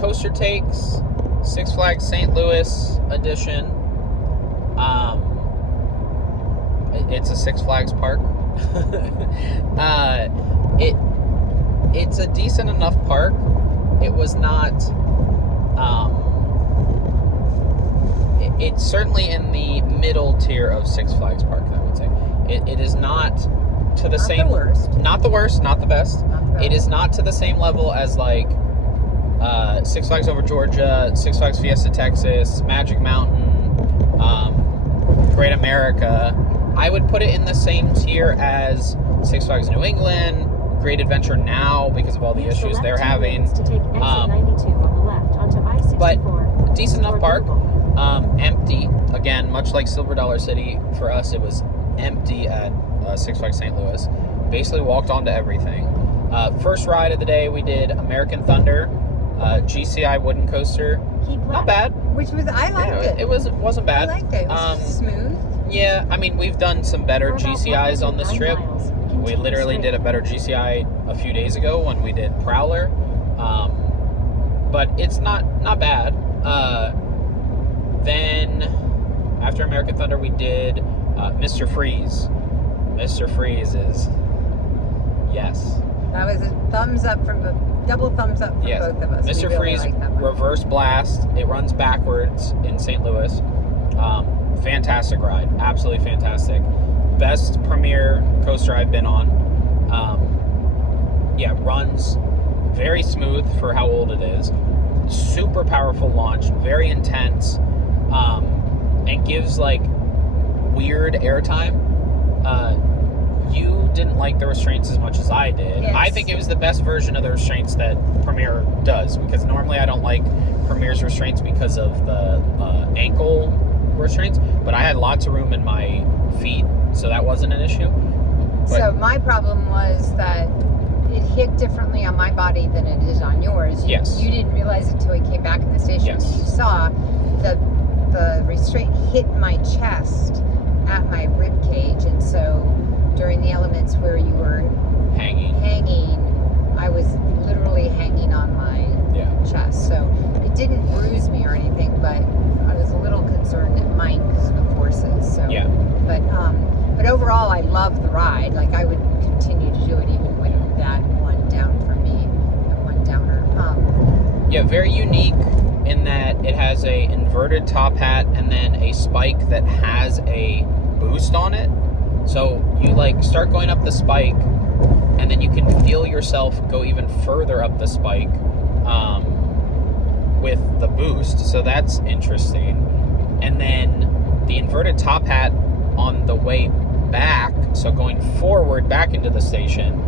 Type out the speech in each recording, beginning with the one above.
CoasterTakes, Six Flags St. Louis edition. It's a Six Flags park. It's a decent enough park. It was not. It's certainly in the middle tier of Six Flags Park, I would say. It is not to the same. Not the worst. Not the worst. Not the best. It is not to the same level as like Six Flags Over Georgia, Six Flags Fiesta Texas, Magic Mountain, Great America. I would put it in the same tier as Six Flags New England, Great Adventure Now because of all the issues they're having. But decent enough park. Empty. Again, much like Silver Dollar City, for us it was empty at Six Flags St. Louis. Basically walked onto everything. First ride of the day we did American Thunder, GCI wooden coaster. Not bad. Which was, I liked it. It wasn't bad. I liked it. It was smooth. Yeah, I mean, we've done some better GCIs on this trip. We literally did a better GCI a few days ago when we did Prowler. But it's not bad. Then, after American Thunder, we did Mr. Freeze. Mr. Freeze is, yes. That was a thumbs up double thumbs up from both of us. Mr. Freeze reverse blast. It runs backwards in St. Louis. Fantastic ride. Absolutely fantastic. Best premier coaster I've been on. Runs very smooth for how old it is. Super powerful launch. Very intense. And gives like weird airtime. You didn't like the restraints as much as I did. Yes. I think it was the best version of the restraints that Premier does, because normally I don't like Premier's restraints because of the ankle restraints, but I had lots of room in my feet, so that wasn't an issue. But so my problem was that it hit differently on my body than it is on yours. Yes. You didn't realize it until we came back in the station. Yes. You saw the restraint hit my chest at my rib cage, and so during the elements where you were hanging, I was literally hanging on my chest. So it didn't bruise me or anything, but I was a little concerned it might because of the forces. So but overall I loved the ride. Like, I would continue to do it even with that one down for me, that one downer. Very unique in that it has a inverted top hat and then a spike that has a boost on it. So you like start going up the spike, and then you can feel yourself go even further up the spike with the boost. So that's interesting. And then the inverted top hat on the way back, so going forward back into the station,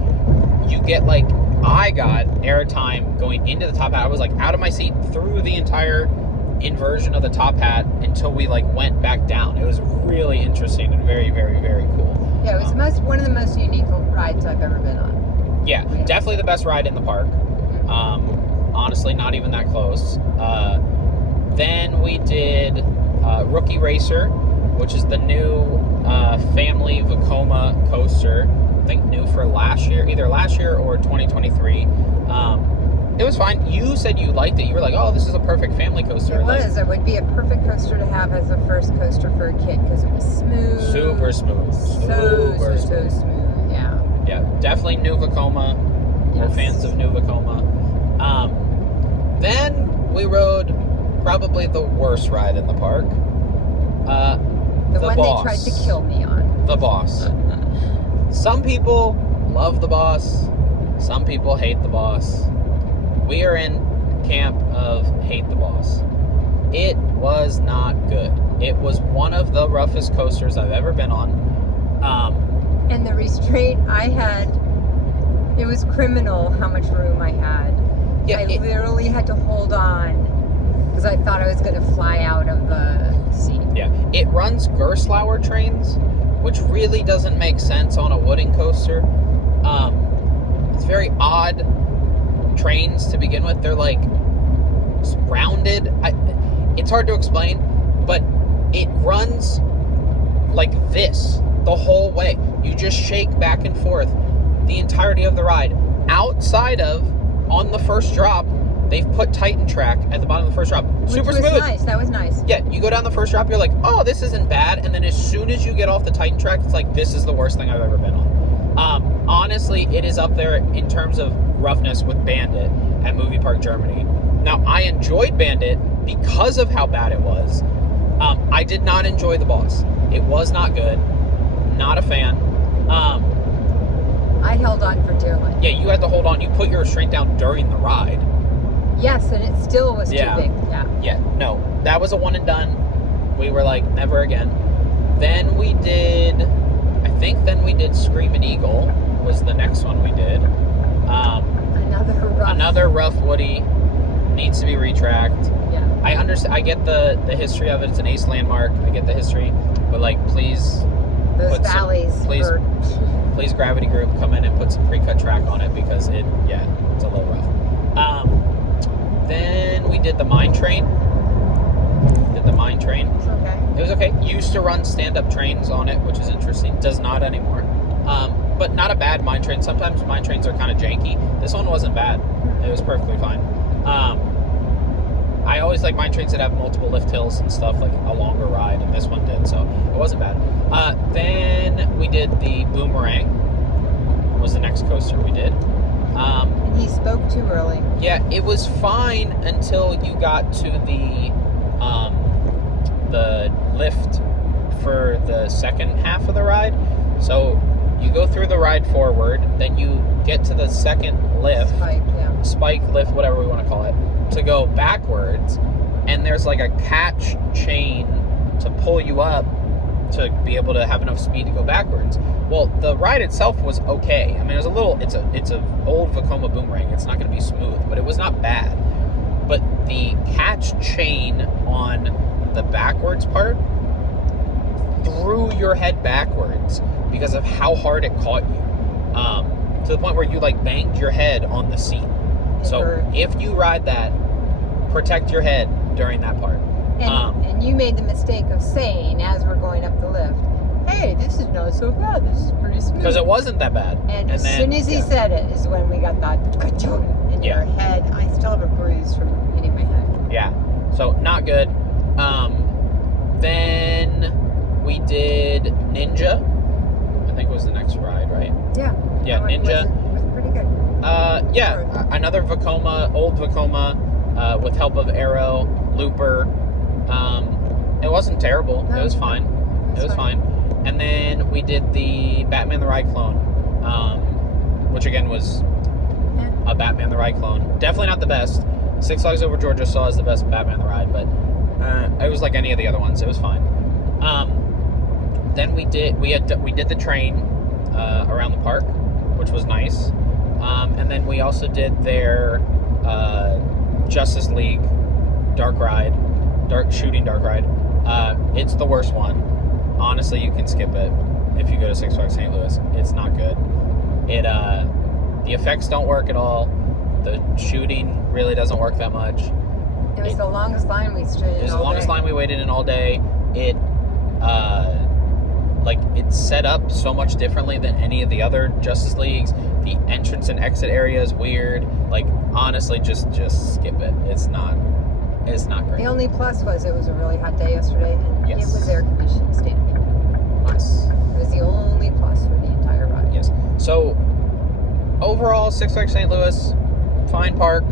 you get like, I got airtime going into the top hat. I was like out of my seat through the entire inversion of the top hat until we like went back down. It was really interesting and very, very, very cool. Yeah, it was one of the most unique rides I've ever been on. Yeah, definitely the best ride in the park. Honestly, not even that close. Then we did Rookie Racer, which is the new family Vekoma coaster. I think new for last year, either last year or 2023. It was fine. You said you liked it. You were like, oh, this is a perfect family coaster. It was. It would be a perfect coaster to have as a first coaster for a kid because it was smooth. Super smooth. So smooth. Yeah. Yeah, definitely new Vekoma. We're fans of new Vekoma. Then we rode probably the worst ride in the park. The one Boss. they tried to kill me on. The Boss. Some people love the Boss. Some people hate the Boss. We are in camp of hate the Boss. It was not good. It was one of the roughest coasters I've ever been on. And the restraint I had, it was criminal how much room I had. Yeah, I literally had to hold on because I thought I was going to fly out of the seat. Yeah, it runs Gerstlauer trains, which really doesn't make sense on a wooden coaster. It's very odd trains to begin with. They're like rounded. It's hard to explain, but it runs like this the whole way. You just shake back and forth the entirety of the ride. Outside of, on the first drop, they've put Titan Track at the bottom of the first drop. Super Which was smooth. nice. That was nice. Yeah, you go down the first drop, you're like, oh, this isn't bad. And then as soon as you get off the Titan Track, it's like, this is the worst thing I've ever been on. Honestly, it is up there in terms of roughness with Bandit at Movie Park Germany. Now, I enjoyed Bandit because of how bad it was. I did not enjoy the boss. It was not good. Not a fan. I held on for dear life. Yeah, you had to hold on. You put your restraint down during the ride. Yes, and it still was too big. Yeah, no. That was a one and done. We were like, never again. Then we did Screamin' Eagle was the next one we did. Another rough woody. Needs to be retracked. Yeah. I understand. I get the history of it. It's an ace landmark. I get the history. But, like, please... Those valleys hurt. Please, Gravity Group, come in and put some pre-cut track on it because it's a little rough. Then we did the Mine Train. It's okay. It was okay. Used to run stand-up trains on it, which is interesting. Does not anymore. But not a bad mine train. Sometimes mine trains are kind of janky. This one wasn't bad. It was perfectly fine. I always like mine trains that have multiple lift hills and stuff, like a longer ride, and this one did, so it wasn't bad. Then we did the Boomerang, was the next coaster we did. And he spoke too early. Yeah, it was fine until you got to the lift for the second half of the ride. So you go through the ride forward, then you get to the second lift, spike lift, whatever we want to call it, to go backwards, and there's like a catch chain to pull you up to be able to have enough speed to go backwards. Well, the ride itself was okay. I mean, it's a old Vekoma Boomerang. It's not going to be smooth, but it was not bad. But the catch chain on the backwards part threw your head backwards because of how hard it caught you, to the point where you like banged your head on the seat. So if you ride that, protect your head during that part. And you made the mistake of saying, as we're going up the lift, hey, this is not so bad. This is pretty smooth. Because it wasn't that bad. And as soon as he said it is when we got that in your head. I still have a bruise from hitting my head. Yeah. So not good. Then we did Ninja. I think was the next ride, right? Yeah. Yeah, Ninja. Was pretty good. Another Vekoma, old Vekoma, with help of Arrow, Looper. It wasn't terrible. No, it was fine. It was fine. And then we did the Batman the Ride clone, which again was a Batman the Ride clone. Definitely not the best. Six Flags Over Georgia saw as the best Batman the Ride, but it was like any of the other ones. It was fine. Then we did the train around the park, which was nice. And then we also did their Justice League dark ride. It's the worst one. Honestly, you can skip it if you go to Six Flags St. Louis. It's not good. The effects don't work at all. The shooting really doesn't work that much. It was the longest line we stood in all day. It was the longest line we waited in all day. It's set up so much differently than any of the other Justice Leagues. The entrance and exit area is weird. Like, honestly, just skip it. It's not great. The only plus was it was a really hot day yesterday, and it was air conditioned standing. Nice. It was the only plus for the entire ride. Yes. So, overall, Six Flags St. Louis, fine park.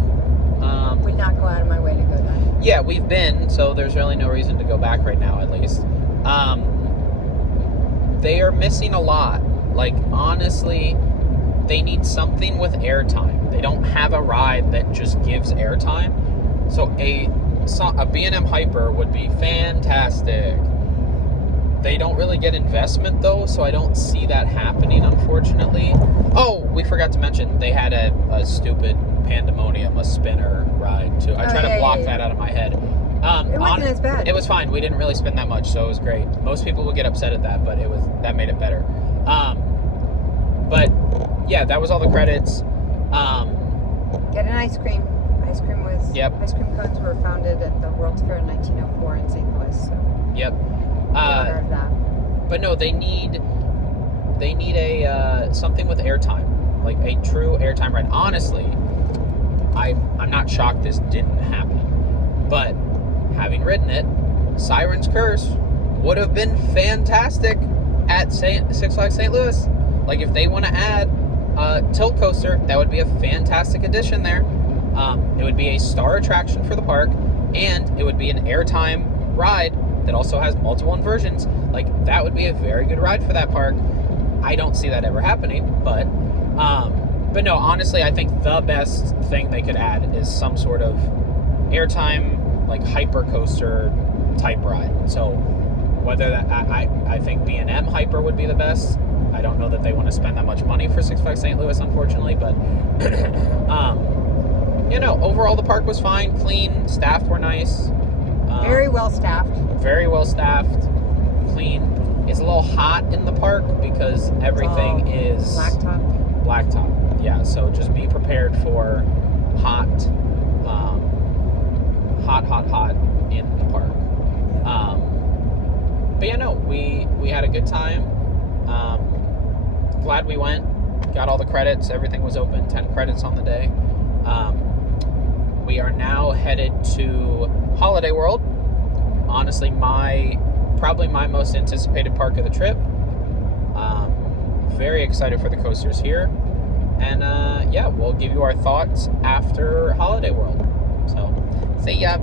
Would not go out of my way to go there. Yeah, we've been, so there's really no reason to go back right now, at least. They are missing a lot. Like, honestly, they need something with airtime. They don't have a ride that just gives airtime. So a B&M Hyper would be fantastic. They don't really get investment, though, so I don't see that happening, unfortunately. Oh, we forgot to mention, they had a stupid Pandemonium, a spinner ride, too. I tried to block that out of my head. It wasn't as bad. It was fine. We didn't really spin that much, so it was great. Most people would get upset at that, but that made it better. But yeah, that was all the credits. Get an ice cream. Ice cream cones were founded at the World's Fair in 1904 in St. Louis. So yep. In honor of that. But no, they need a something with airtime, like a true airtime ride. Honestly, I'm not shocked this didn't happen. But having ridden it, Siren's Curse would have been fantastic at Six Flags St. Louis. Like, if they want to add a tilt coaster, that would be a fantastic addition there. It would be a star attraction for the park, and it would be an airtime ride that also has multiple inversions. Like, that would be a very good ride for that park. I don't see that ever happening, but no, honestly, I think the best thing they could add is some sort of airtime, like, hyper coaster type ride. So whether that, I think B&M Hyper would be the best. I don't know that they want to spend that much money for Six Flags St. Louis, unfortunately, but overall the park was fine, clean, staff were nice. Very well staffed. Very well staffed, clean. It's a little hot in the park because everything is blacktop. Yeah, so just be prepared for hot in the park. But yeah, no, we had a good time. Glad we went. Got all the credits. Everything was open. 10 credits on the day. We are now headed to Holiday World. Honestly, probably my most anticipated park of the trip. Very excited for the coasters here. And we'll give you our thoughts after Holiday World. So, see ya.